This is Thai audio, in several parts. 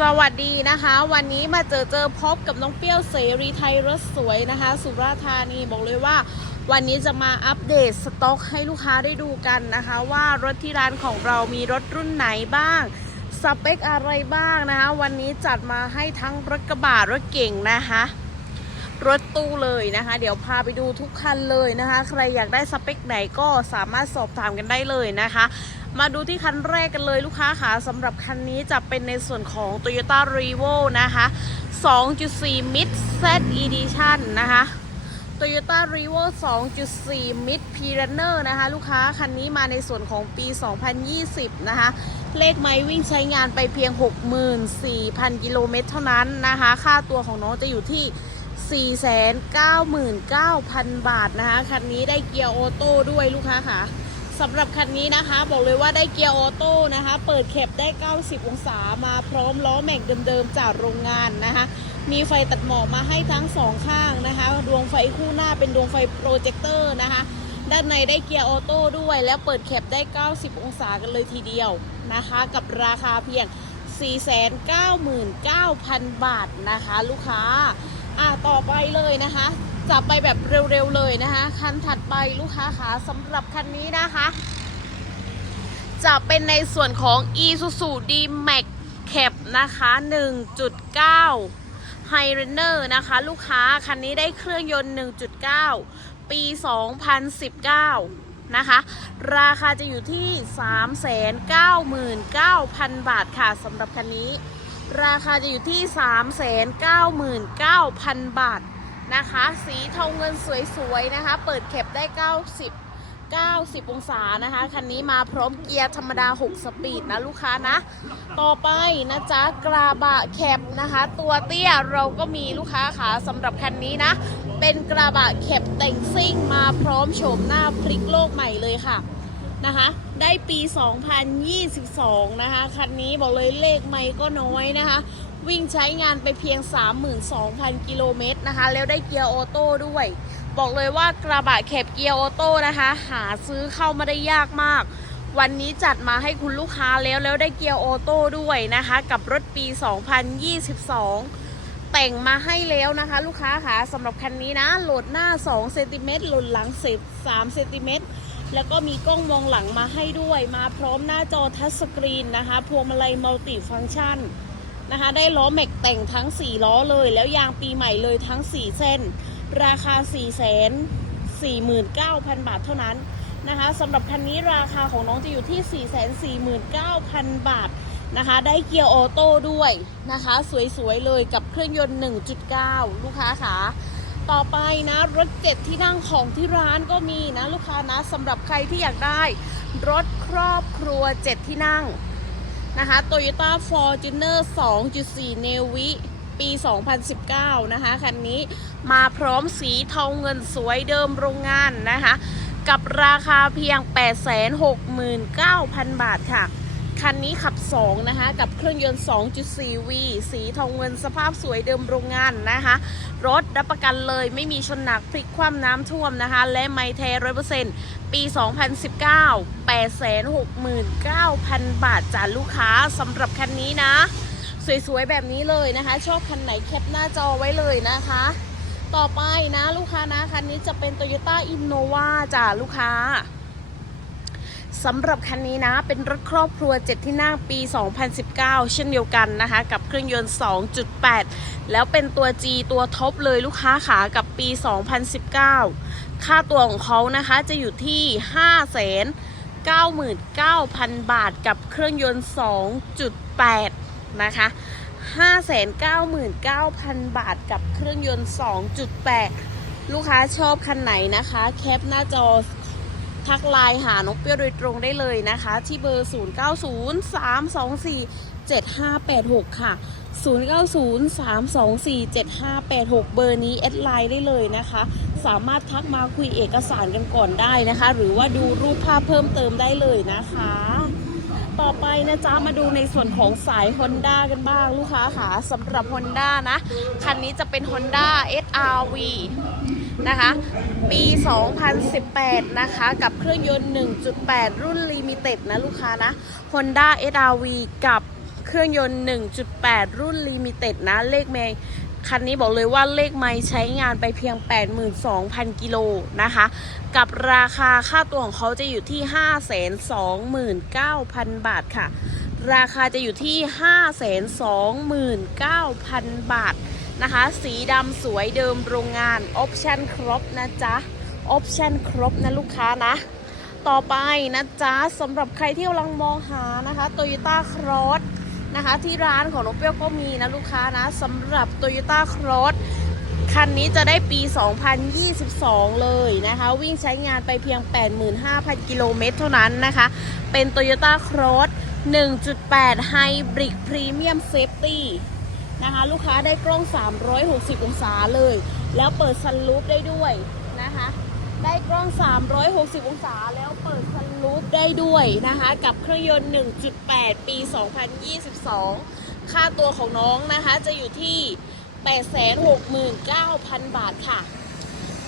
สวัสดีนะคะ วันนี้มาเจอเจอพบกับน้องเปรี้ยวเสรีไทยรถสวยนะคะ สุราธานีบอกเลยว่าวันนี้จะมาอัปเดตสต็อกให้ลูกค้าได้ดูกันนะคะ ว่ารถที่ร้านของเรามีรถรุ่นไหนบ้างสเปคอะไรบ้างนะคะ วันนี้จัดมาให้ทั้งรถกระบะรถเก่งนะคะ รถตู้เลยนะคะ เดี๋ยวพาไปดูทุกคันเลยนะคะ ใครอยากได้สเปคไหนก็สามารถสอบถามกันได้เลยนะคะ มาดูที่คันแรกกันเลยลูกค้าค่ะสำหรับคันนี้จะเป็นในส่วนของ Toyota r e v o นะคะ 2.4 Mid Z Edition นะคะ Toyota r e v o 2.4 Mid p r u n n e r นะคะ ลูกค้าคันนี้มาในส่วนของปี 2020 นะคะ เลขไม้วิ่งใช้งานไปเพียง 64,000 กิโลเมตรเท่านั้นนะคะ ค่าตัวของน้องจะอยู่ที่ 499,000 บาทนะคะ คันนี้ได้เกียร์ออโต้ด้วยลูกค้าค่ะสำหรับคันนี้นะคะ บอกเลยว่าได้เกียร์ออโต้นะคะ เปิดเข็บได้ 90 องศามาพร้อมล้อแม็กเดิมๆจากโรงงานนะคะ มีไฟตัดหมอกมาให้ทั้งสองข้างนะคะ ดวงไฟคู่หน้าเป็นดวงไฟโปรเจคเตอร์นะคะ ด้านในได้เกียร์ออโต้ด้วย แล้วเปิดแคปได้ 90 องศากันเลยทีเดียวนะคะ กับราคาเพียง 499,000 บาทนะคะ ลูกค้า อะต่อไปเลยนะคะจะไปแบบเร็วๆเลยนะคะ คันถัดไปลูกค้าคะสำหรับคันนี้นะคะ จะเป็นในส่วนของ Isuzu D-Max Cap นะคะ 1.9 h i g h r u n n e r นะคะ ลูกค้าคันนี้ได้เครื่องยนต์ 1.9 ปี 2019 นะคะ ราคาจะอยู่ที่ 399,000 บาทค่ะสำหรับคันนี้ ราคาจะอยู่ที่ 399,000 บาทนะคะ สีเทาเงินสวยๆนะคะ เปิดเข็บได้ 90 90 องศานะคะ คันนี้มาพร้อมเกียร์ธรรมดา 6 สปีดนะลูกค้านะ ต่อไปนะจ๊ะ กระบะแคบนะคะ ตัวเตี้ยเราก็มีลูกค้าขาสำหรับคันนี้นะ เป็นกระบะแคบแต่งซิ่งมาพร้อมโฉมหน้าพลิกโลกใหม่เลยค่ะนะคะ ได้ปี 2022 นะคะ คันนี้บอกเลยเลขไม่ก็น้อยนะคะ วิ่งใช้งานไปเพียง 32,000 กิโลเมตรนะคะ แล้วได้เกียร์ออโต้ด้วย บอกเลยว่ากระบะเข็บเกียร์ออโต้นะคะ หาซื้อเข้ามาได้ยากมาก วันนี้จัดมาให้คุณลูกค้าแล้วแล้วได้เกียร์ออโต้ด้วยนะคะ กับรถปี 2022แต่งมาให้แล้วนะคะ ลูกค้าค่ะสำหรับคันนี้นะโหลดหน้า2เซนติเมตรโหลดหลัง10 3เซนติเมตร แล้วก็มีกล้องมองหลังมาให้ด้วย มาพร้อมหน้าจอทัชสกรีนนะคะพวงมาลัยมัลติฟังก์ชันนะคะได้ล้อแม็กแต่งทั้ง 4 ล้อเลย แล้วยางปีใหม่เลยทั้ง 4 เส้น ราคา 4 4 9 0 0 0 บาทเท่านั้นนะคะสำหรับคันนี้ราคาของน้องจะอยู่ที่ 4 4 9 0 0 0 บาทนะคะ ได้เกียร์ออโต้ด้วยนะคะ สวยๆเลยกับเครื่องยนต์ 1.9 ลูกค้าค่ะ ต่อไปนะรถเจ็ดที่นั่งของที่ร้านก็มีนะลูกค้านะสำหรับใครที่อยากได้ รถครอบครัวเจ็ดที่นั่งนะคะ Toyota Fortuner 2.4 Navy ปี 2019 นะคะ คันนี้มาพร้อมสีเทาเงินสวยเดิมโรงงานนะคะ กับราคาเพียง 869,000 บาทค่ะ คันนี้ขับ 2 นะคะ กับเครื่องยนต์ 2.4V สีทองเงินสภาพสวยเดิมโรงงานนะคะ รถรับประกันเลยไม่มีชนหนักพลิกคว่ำน้ำท่วมนะคะ และไม่แท้ร้อยเปอร์เซ็นต์ปี 2019 869,000 บาทจากลูกค้าสำหรับคันนี้นะ สวยๆ แบบนี้เลยนะคะ ชอบคันไหนแคปหน้าจอไว้เลยนะคะ ต่อไปนะลูกค้านะ คันนี้จะเป็น Toyota Innova จ้าลูกค้า สำหรับคันนี้นะ เป็นรถครอบครัว 7 ที่นั่งปี 2019 เช่นเดียวกันนะคะ กับเครื่องยนต์ 2.8 แล้วเป็นตัว G ตัวท็อปเลยลูกค้าขากับปี 2019 ค่าตัวของเขานะคะจะอยู่ที่ 599,000 บาทกับเครื่องยนต์ 2.8 นะคะ599,000 บาทกับเครื่องยนต์ 2.8 ลูกค้าชอบคันไหนนะคะ แคปหน้าจอ ทักไลน์หาน้องเปรี้ยวโดยตรงได้เลยนะคะ ที่เบอร์ 0903247586 ค่ะ 0903247586 เบอร์นี้แอดไลน์ได้เลยนะคะ สามารถทักมาคุยเอกสารกันก่อนได้นะคะ หรือว่าดูรูปภาพเพิ่มเติมได้เลยนะคะ ต่อไปนะจ๊ะมาดูในส่วนของสาย Honda กันบ้างลูกค้าค่ะสำหรับ Honda นะ คันนี้จะเป็น Honda SRV นะคะ ปี 2018 นะคะ กับเครื่องยนต์ 1.8 รุ่น Limited นะลูกค้านะ Honda SRV กับเครื่องยนต์ 1.8 รุ่นลิมิเต็ดนะ เลขไม่คันนี้บอกเลยว่าเลขไม่ใช้งานไปเพียง 82,000 กิโลนะคะ กับราคาค่าตัวของเขาจะอยู่ที่ 529,000 บาทค่ะ ราคาจะอยู่ที่ 529,000 บาท นะคะ สีดำสวยเดิมโรงงานออปชั่นครบนะจ๊ะออปชั่นครบนะลูกค้านะ ต่อไปนะจ๊ะสำหรับใครที่กำลังมองหานะคะ Toyota Cross นะคะ ที่ร้านของน้องเปรี้ยวก็มีนะลูกค้านะสำหรับ Toyota Cross คันนี้จะได้ปี 2022 เลยนะคะ วิ่งใช้งานไปเพียง 85,000 กิโลเมตรเท่านั้นนะคะ เป็น Toyota Cross 1.8 Hybrid Premium Safety นะคะ ลูกค้าได้กล้อง 360 องศาเลย แล้วเปิดซันรูฟได้ด้วยนะคะ ได้กล้อง 360 องศาแล้วเปิดซันรูฟได้ด้วยนะคะ กับเครื่องยนต์ 1.8 ปี 2022 ค่าตัวของน้องนะคะจะอยู่ที่ 869,000 บาทค่ะ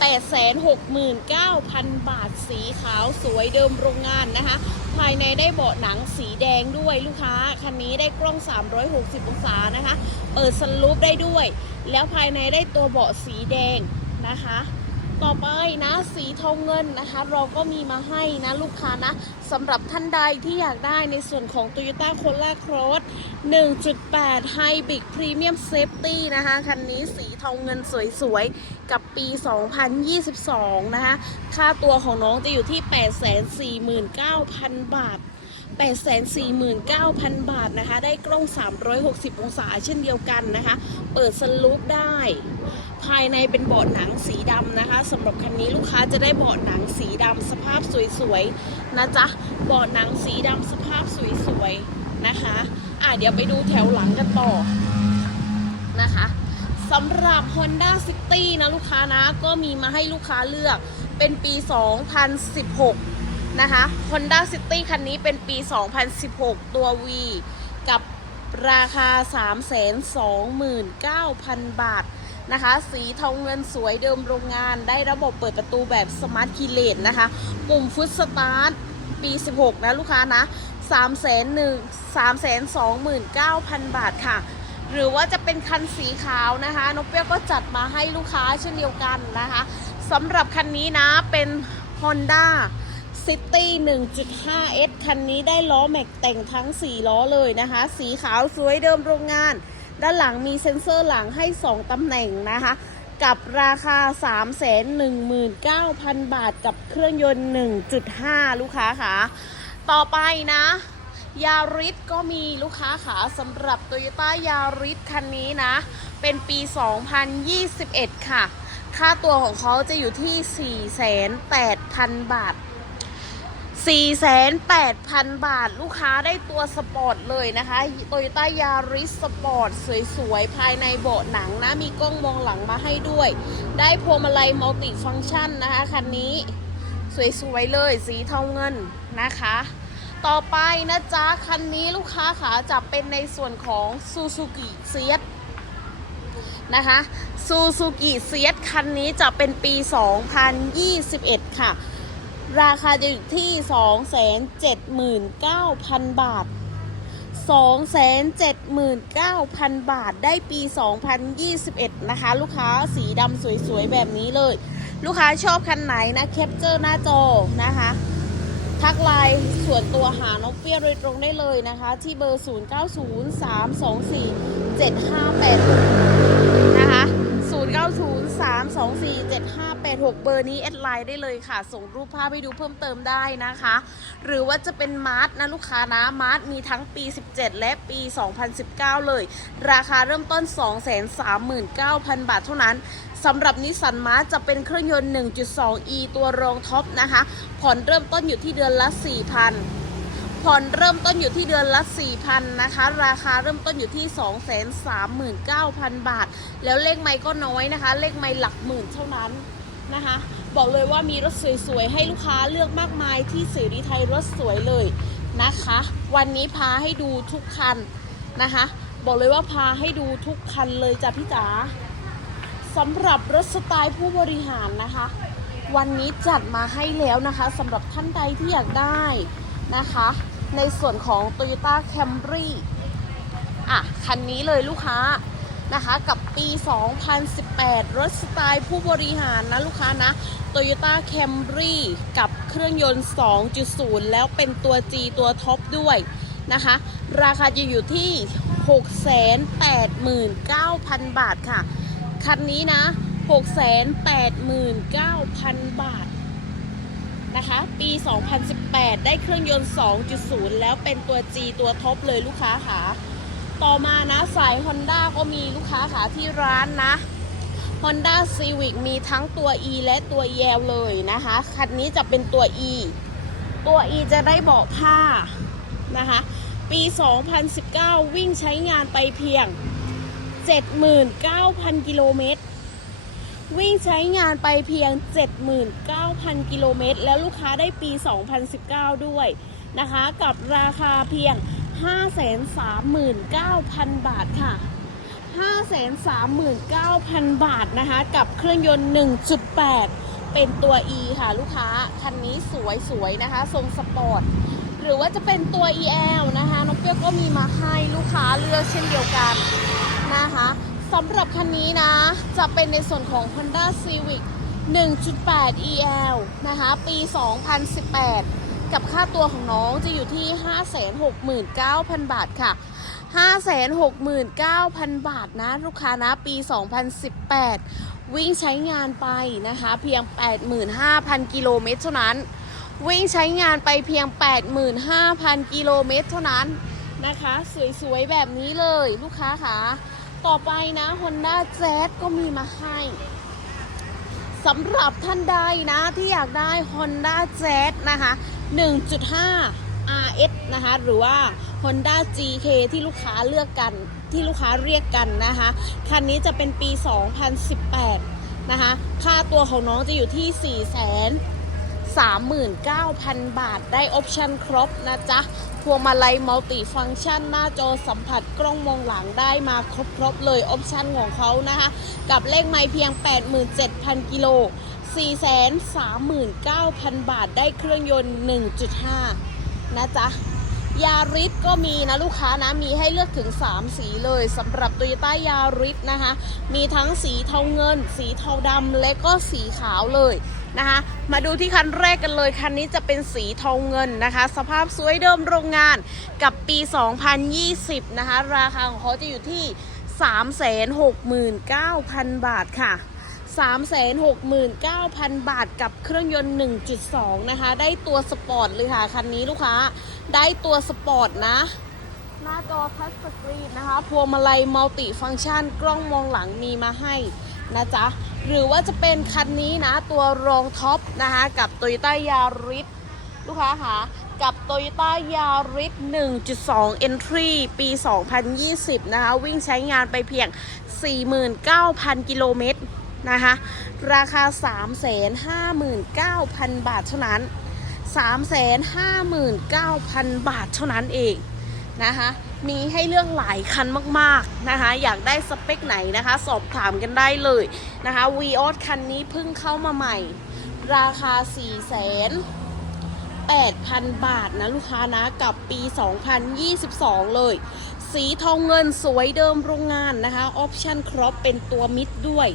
869,000 บาทสีขาวสวยเดิมโรงงานนะคะ ภายในได้เบาะหนังสีแดงด้วยลูกค้า คันนี้ได้กล้อง 360 องศานะคะ เปิดสลูปได้ด้วย แล้วภายในได้ตัวเบาะสีแดงนะคะ ต่อไปนะสีทองเงินนะคะ เราก็มีมาให้นะลูกค้านะสำหรับท่านใดที่อยากได้ในส่วนของ Toyota Corolla Cross 1.8 Hybrid Premium Safety นะคะ คันนี้สีทองเงินสวยๆ กับปี 2022 นะคะ ค่าตัวของน้องจะอยู่ที่ 849,000 บาท849,000 บาทนะคะ ได้กล้อง 360 องศาเช่นเดียวกันนะคะ เปิดสลูปได้ ภายในเป็นเบาะหนังสีดำนะคะสำหรับคันนี้ลูกค้าจะได้เบาะหนังสีดำสภาพสวยๆนะจ๊ะเบาะหนังสีดำสภาพสวยๆนะคะอะเดี๋ยวไปดูแถวหลังกันต่อนะคะสำหรับ Honda City นะลูกค้านะ ก็มีมาให้ลูกค้าเลือกเป็นปี 2016 นะคะ Honda City คันนี้เป็นปี 2016 ตัว V กับราคา 329,000 บาท นะคะ สีทองเงินสวยเดิมโรงงาน ได้ระบบเปิดประตูแบบสมาร์ทคีเลนนะคะ ปุ่มฟุตสตาร์ทปี 16 นะลูกค้านะ 3 1 3 2 9 0 0 0 บาทค่ะ หรือว่าจะเป็นคันสีขาวนะคะนกเปี้ยก็จัดมาให้ลูกค้าเช่นเดียวกันนะคะสำหรับคันนี้นะเป็น Honda City 1.5S คันนี้ได้ล้อแม็กแต่งทั้ง 4 ล้อเลยนะคะ สีขาวสวยเดิมโรงงาน ด้านหลังมีเซ็นเซอร์หลังให้ 2ตำแหน่งนะคะ กับราคา 319,000 บาทกับเครื่องยนต์ 1.5 ลูกค้าค่ะ ต่อไปนะยาริสก็มีลูกค้าขาสำหรับ t o y ยต้ายาริสคันนี้นะ เป็นปี 2021 ค่ะ ค่าตัวของเขาจะอยู่ที่ 4,800,000บาท 48,000 บาท ลูกค้าได้ตัวสปอร์ตเลยนะคะโตโยต้ายาริสสปอร์ตสวยๆ ภายในเบาะหนังนะ มีกล้องมองหลังมาให้ด้วย ได้พวงมาลัยมัลติฟังก์ชันนะคะคันนี้ สวยๆ เลยสีทองเงินนะคะ ต่อไปนะจ๊ะ คันนี้ลูกค้าขาจะเป็นในส่วนของซูซูกิเซียนะคะซูซูกิเซียคันนี้จะเป็นปี 2021 ค่ะ ราคาจะอยู่ที่ 279,000 บาท 279,000 บาทได้ปี 2021 นะคะ ลูกค้าสีดำสวยๆ แบบนี้เลย ลูกค้าชอบคันไหนนะแคปเจอร์หน้าจอนะคะ ทักไลน์ส่วนตัวหาน้องเปี้ยโดยตรงได้เลยนะคะ ที่เบอร์ 0903247586นะคะ 0903247586 เบอร์นี้แอดไลน์ได้เลยค่ะ ส่งรูปภาพไปดูเพิ่มเติมได้นะคะ หรือว่าจะเป็นมาร์ทนะลูกค้านะ มาร์ทมีทั้งปี 17 และปี 2019 เลย ราคาเริ่มต้น 239,000 บาทเท่านั้นสำหรับนิสสันมาร์ทจะเป็นเครื่องยนต์ 1.2e ตัวรองท็อปนะคะ ผ่อนเริ่มต้นอยู่ที่เดือนละ 4,000 ผ่อนเริ่มต้นอยู่ที่เดือนละ 4,000 นะคะ ราคาเริ่มต้นอยู่ที่ 239,000 บาท แล้วเลขไม้ก็น้อยนะคะ เลขไม้หลักหมื่นเท่านั้นนะคะ บอกเลยว่ามีรถสวยๆ ให้ลูกค้าเลือกมากมายที่เสรีไทยรถสวยเลยนะคะ วันนี้พาให้ดูทุกคันนะคะ บอกเลยว่าพาให้ดูทุกคันเลยจ้ะพี่จ๋าสำหรับรถสไตล์ผู้บริหารนะคะ วันนี้จัดมาให้แล้วนะคะสำหรับท่านใดที่อยากได้นะคะ ในส่วนของ Toyota Camry คันนี้เลยลูกค้านะคะ กับปี 2018 รถสไตล์ผู้บริหารนะลูกค้านะ Toyota Camry กับเครื่องยนต์ 2.0 แล้วเป็นตัว G ตัวท็อปด้วยนะคะ ราคาจะอยู่ที่ 689,000 บาทค่ะ คันนี้นะ 689,000 บาท นะคะ ปี 2018 ได้เครื่องยนต์ 2.0 แล้วเป็นตัว G ตัวท็อปเลยลูกค้าค่ะ ต่อมานะสาย Honda ก็มีลูกค้าค่ะที่ร้านนะ Honda Civic มีทั้งตัว E และตัว E L เลยนะคะ คันนี้จะเป็นตัว E ตัว E จะได้เบาะผ้านะคะ ปี 2019 วิ่งใช้งานไปเพียง 79,000 กิโลเมตร วิ่งใช้งานไปเพียง 79,000 กิโลเมตร แล้วลูกค้าได้ปี 2019 ด้วยนะคะ กับราคาเพียง 539,000 บาทค่ะ 539,000 บาทนะคะ กับเครื่องยนต์ 1.8 เป็นตัว E ค่ะ ลูกค้า คันนี้สวยๆ นะคะ ทรงสปอร์ต หรือว่าจะเป็นตัว EL นะคะ น้องเปียวก็มีมาให้ลูกค้าเลือกเช่นเดียวกันนะคะ สำหรับคันนี้นะ จะเป็นในส่วนของ Honda Civic 1.8 EL นะคะ ปี 2018 กับค่าตัวของน้องจะอยู่ที่ 569,000 บาทค่ะ 569,000 บาทนะ ลูกค้านะ ปี 2018 วิ่งใช้งานไปนะคะ เพียง 85,000 กิโลเมตรเท่านั้น วิ่งใช้งานไปเพียง 85,000 กิโลเมตรเท่านั้นนะคะ สวยๆ แบบนี้เลยลูกค้าค่ะ ต่อไปนะ Honda Jazz ก็มีมาให้สำหรับท่านใดนะที่อยากได้ Honda Jazz นะคะ 1.5 RS นะคะ หรือว่า Honda GK ที่ลูกค้าเลือกกันที่ลูกค้าเรียกกันนะคะ คันนี้จะเป็นปี 2018 นะคะ ค่าตัวของน้องจะอยู่ที่ 4 0 0 0 0 39,000 บาทได้ออปชั่นครบนะจ๊ะ พวงมาลัยมัลติฟังก์ชัน หน้าจอสัมผัสกล้องมองหลังได้มาครบๆเลยออปชั่นของเขานะคะ กับเลขไม่เพียง 87,000 กิโล 439,000 บาทได้เครื่องยนต์ 1.5 นะจ๊ะยาริสก็มีนะลูกค้านะมีให้เลือกถึง 3 สีเลยสำหรับ Toyota ยาริสนะคะ มีทั้งสีเทาเงิน สีเทาดำและก็สีขาวเลย นะคะ มาดูที่คันแรกกันเลย คันนี้จะเป็นสีเทาเงินนะคะ สภาพสวยเดิมโรงงานกับปี 2020 นะคะ ราคาของเขาจะอยู่ที่ 369,000 บาทค่ะ 369,000 บาทกับเครื่องยนต์ 1.2 นะคะ ได้ตัวสปอร์ตเลยค่ะ คันนี้ลูกค้า ได้ตัวสปอร์ตนะหน้าจอทัชสกรีนนะคะ พวงมาลัยมัลติฟังก์ชัน กล้องมองหลังมีมาให้นะจ๊ะ หรือว่าจะเป็นคันนี้นะ ตัวรองท็อปนะคะกับ Toyota Yaris ลูกค้าค่ะกับ Toyota Yaris 1.2 Entry ปี 2020 นะคะ วิ่งใช้งานไปเพียง 49,000 กิโลเมตรนะคะ ราคา 359,000 บาทเท่านั้น 359,000 บาทเท่านั้นเอง นะคะมีให้เลือกหลายคันมากๆนะคะ อยากได้สเปคไหนนะคะ สอบถามกันได้เลยนะคะ v ีออคันนี้เพิ่งเข้ามาใหม่ ราคา 4 0 0 0 0 8,000 บาทนะลูกค้านะ กับปี 2022 เลย สีทองเงินสวยเดิมโรงงานนะคะ ออปชั่นครบเป็นตัวมิดด้วย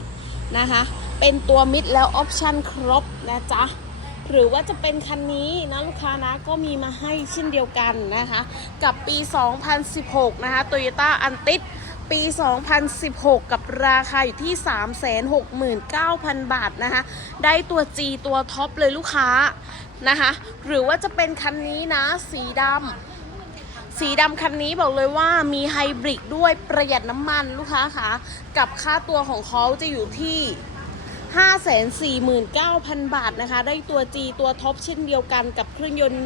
นะคะ เป็นตัวมิดแล้วออปชั่นครบนะจ๊ะ หรือว่าจะเป็นคันนี้นะลูกค้านะก็มีมาให้เช่นเดียวกันนะคะ กับปี 2016 นะคะ Toyota a n t i s ปี 2016 กับราคาอยู่ที่ 369,000 บาทนะคะ ได้ตัว G ตัวท็อปเลยลูกค้านะคะ หรือว่าจะเป็นคันนี้นะ สีดำสีดำคันนี้บอกเลยว่ามีไฮบริดด้วยประหยัดน้ำมันลูกค้าคะกับค่าตัวของเขาจะอยู่ที่ 549,000 บาทนะคะ ได้ตัว G ตัวท็อปเช่นเดียวกันกับเครื่องยนต์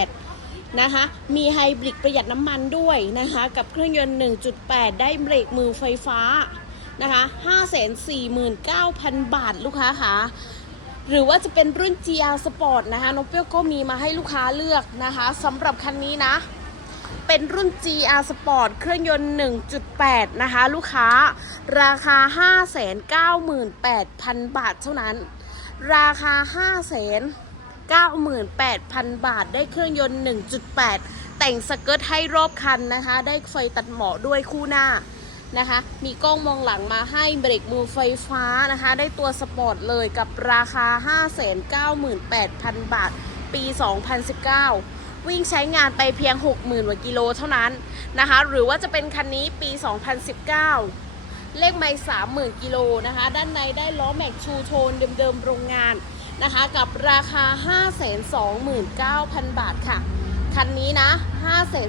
1.8 นะคะ มีไฮบริดประหยัดน้ำมันด้วยนะคะ กับเครื่องยนต์ 1.8 ได้เบรกมือไฟฟ้านะคะ549,000 บาทลูกค้าคะหรือว่าจะเป็นรุ่น GR Sport นะคะน้องเปี้ยวก็มีมาให้ลูกค้าเลือกนะคะสำหรับคันนี้นะ เป็นรุ่น GR Sport เครื่องยนต์ 1.8 นะคะ ลูกค้าราคา 598,000 บาทเท่านั้น ราคา 598,000 บาท ได้เครื่องยนต์ 1.8 แต่งสเกิร์ตให้รอบคันนะคะ ได้ไฟตัดหมอกด้วยคู่หน้านะคะ มีกล้องมองหลังมาให้เบรกมือไฟฟ้านะคะ ได้ตัวสปอร์ตเลยกับราคา 598,000 บาท ปี 2019 วิ่งใช้งานไปเพียง 60,000กว่ากิโลเท่านั้นนะคะ หรือว่าจะเป็นคันนี้ปี 2019 เลขไม่30,000 กิโลนะคะ ด้านในได้ล้อแม็กชูโทนเดิมๆโรงงานนะคะ กับราคา 529,000 บาทค่ะ คันนี้นะ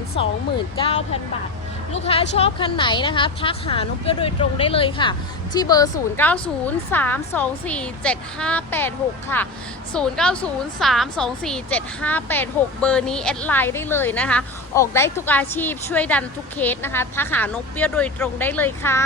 529,000 บาท ลูกค้าชอบคันไหนนะคะ ทักหานุกเปี้ยวโดยตรงได้เลยค่ะ ที่เบอร์ 0903247586 ค่ะ 0903247586 เบอร์นี้แอดไลน์ได้เลยนะคะ ออกได้ทุกอาชีพช่วยดันทุกเคสนะคะ ถ้าหานกเปี้ยวโดยตรงได้เลยค่ะ